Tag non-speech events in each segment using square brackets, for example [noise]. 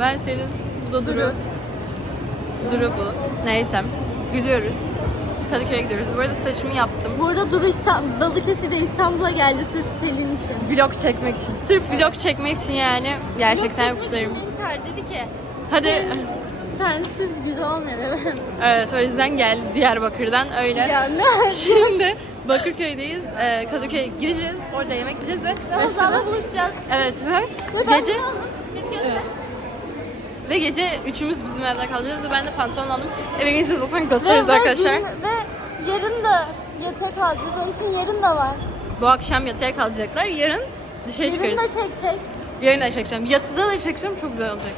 Ben senin. Bu da Duru. Duru bu. Neyse. Gülüyoruz. Kadıköy'e gidiyoruz. Bu arada saçımı yaptım. Burada Duru İstanbul, Balıkesir'de İstanbul'a geldi sırf Selin için. Vlog çekmek için. Sırf vlog çekmek için yani. Gerçekten Yok, çekmek için mutluyum. beni çağırdı dedi ki Hadi. sensiz güzel olmuyor? [laughs] Evet o yüzden geldi Diyarbakır'dan öyle. ya ne? [laughs] Şimdi Bakırköy'deyiz. Ee, Kadıköy'e gideceğiz. Orada yemek yiyeceğiz ve Ramazan'la buluşacağız. Evet ve Ve ben gece bunu aldım. Beni göster. Ve gece üçümüz bizim evde kalacağız ve ben de pantolon aldım. Eve gideceğiz zaten Ve, gösteririz ve, arkadaşlar. gün- ve yarın da yatak kalacağız. Onun için yarın da var. Bu akşam yatıya kalacaklar. Yarın dışarı Yarın çıkarız. da çekecek. Yarın da çekeceğim. Yatıda da çekeceğim. Çok güzel olacak.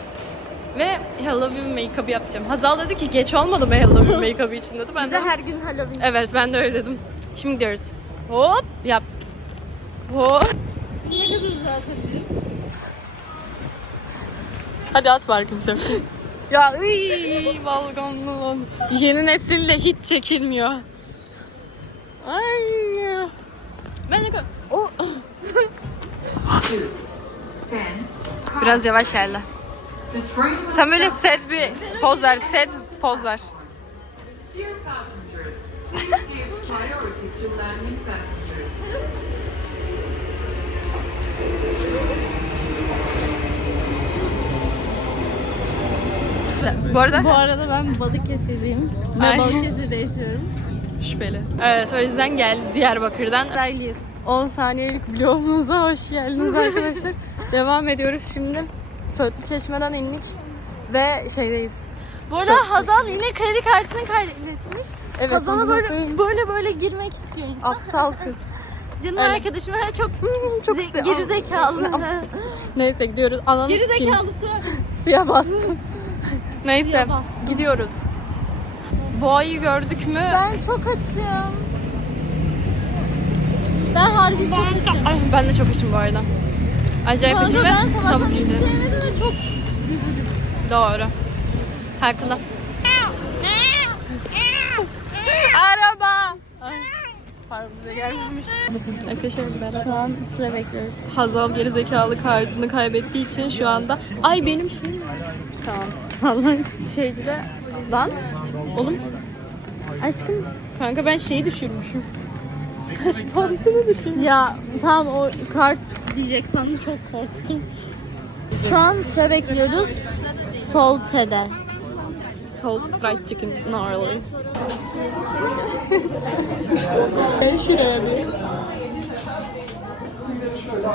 Ve Halloween make-up'ı yapacağım. Hazal dedi ki geç olmadı mı Halloween [laughs] make-up'ı için dedi. Ben Bize de her gün Halloween. Evet ben de öyle dedim. Şimdi gidiyoruz. Hop yap. Hop. Ne kadar uzatabilirim? Hadi at bakayım sen. ya balkonlu balkonlu. Yeni nesille hiç çekilmiyor. Ay. Ben de oh. Biraz yavaş yerle. Sen böyle set bir poz ver, set poz ver. [laughs] Bu arada Bu arada ben Balıkesir'deyim. Ve Ay. Balıkesir'de yaşıyorum. şüpheli. Evet o yüzden geldi Diyarbakır'dan. Ayrıyız. 10 saniyelik vlogumuza hoş geldiniz [laughs] arkadaşlar. Devam ediyoruz şimdi. Söğütlü Çeşme'den indik ve şeydeyiz. Bu arada Hazal yine kredi kartını kaybetmiş. Evet, Hazal'a böyle böyle böyle girmek istiyor insan. Aptal kız. [laughs] Canım Öyle. arkadaşım ha, çok çok ze- gerizekalı. Neyse gidiyoruz. Ananı sikeyim. su. Suya bastım. [laughs] Neyse gidiyoruz. Boğayı gördük mü? Ben çok açım. Ben harbi çok açım. Ay, ben de çok açım bu arada. Acayip açım ve tavuk yiyeceğiz. çok Doğru. Haklı. Araba. Ay. Bize gelmemiş. Arkadaşlar merhaba. Şu an sıra bekliyoruz. Hazal gerizekalı kartını kaybettiği için şu anda ay benim şeyim Tamam. Sallan. şeydi de lan oğlum Aşkım. kanka ben şeyi düşürmüşüm. Saç bantını düşürmüşüm. Ya tamam o kart diyecek sandım çok korktum. Şu an sıra bekliyoruz. Solte'de. Sold fried chicken gnarly. ben şuraya bir.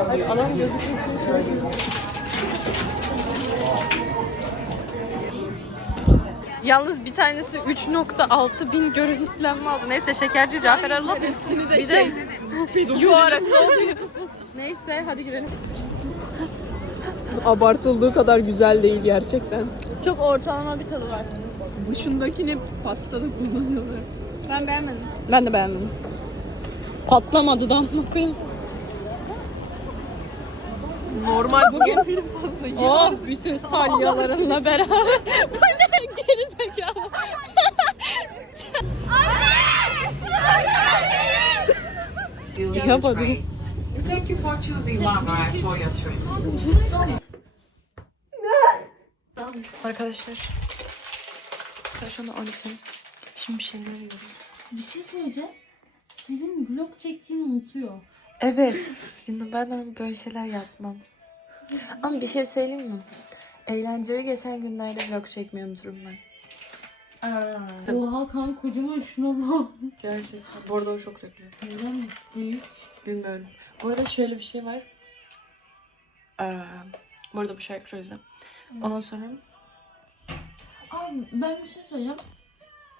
Ay adam gözükmesine şöyle. Yalnız bir tanesi 3.6 bin görüntülenme aldı. Neyse şekerci Cafer Allah bir de you are so beautiful. Neyse hadi girelim. abartıldığı kadar güzel değil gerçekten. Çok ortalama bir tadı var. Dışındakini pastada kullanıyorlar. Ben beğenmedim. Ben de beğenmedim. Patlamadı da koyayım. Normal bugün Oh bütün salyalarınla beraber. [laughs] Bu ne gerizekalı. Yapmadım. Thank you for choosing Mama for your trip. Arkadaşlar. Sen şu anda 12. Şimdi bir şeyler yiyorum. Bir şey söyleyeceğim. Senin vlog çektiğini unutuyor. Evet. Şimdi ben de böyle şeyler yapmam. Ama bir şey söyleyeyim mi? Eğlenceli geçen günlerde vlog çekmeyi unuturum ben. Oha kan kocaman şuna bak. Gerçekten. Bu arada o çok reklam. Neden büyük? Bilmiyorum. Bu arada şöyle bir şey var. Ee, bu arada bu şarkı yüzden. Ondan sonra Abi ben bir şey söyleyeceğim.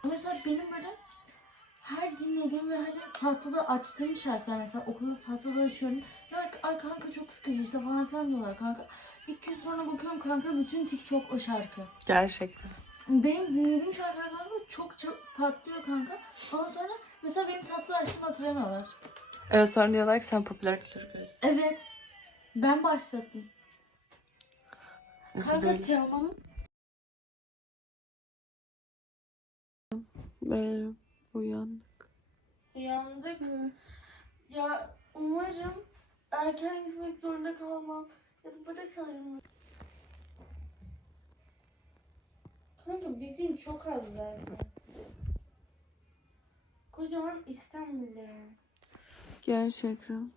Mesela benim böyle her dinlediğim ve hani tahtada açtığım şarkılar mesela okulda tahtada açıyorum. Ya ay kanka çok sıkıcı işte falan filan diyorlar kanka. İlk gün sonra bakıyorum kanka bütün TikTok o şarkı. gerçekten. Benim dinlediğim şarkılar kanka çok çok patlıyor kanka. Ondan sonra mesela benim tatlı açtığımı hatırlamıyorlar. Evet sonra diyorlar ki sen popüler kültür gözüsün. Evet. Ben başlattım. Neyse Kanka Teoman'ın böyle uyandık. Uyandık. Ya umarım erken gitmek zorunda kalmam. Ya da burada kalırım. Kanka bir gün çok az zaten. Kocaman İstanbul ya. Gerçekten.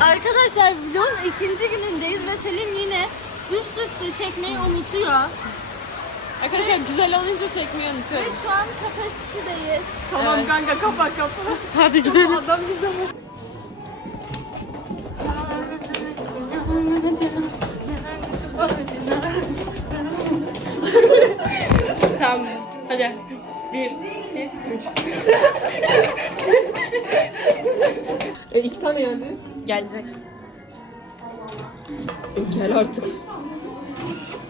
Arkadaşlar vlogun ikinci günündeyiz ve Selin yine üst üste çekmeyi unutuyor. Arkadaşlar güzel olunca çekmeyi Ve unutuyorum. şu an kapasitedeyiz. Tamam kanka kapa kapa. [laughs] Hadi gidelim. Adam bize Tamam. Hadi. Bir, iki, üç. E, iki tane geldi. Gelecek. Gel artık.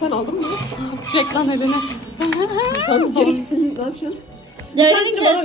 Sen aldın mı? Çek lan. Tamam geri gitsin. Ne yapacaksın? Yarın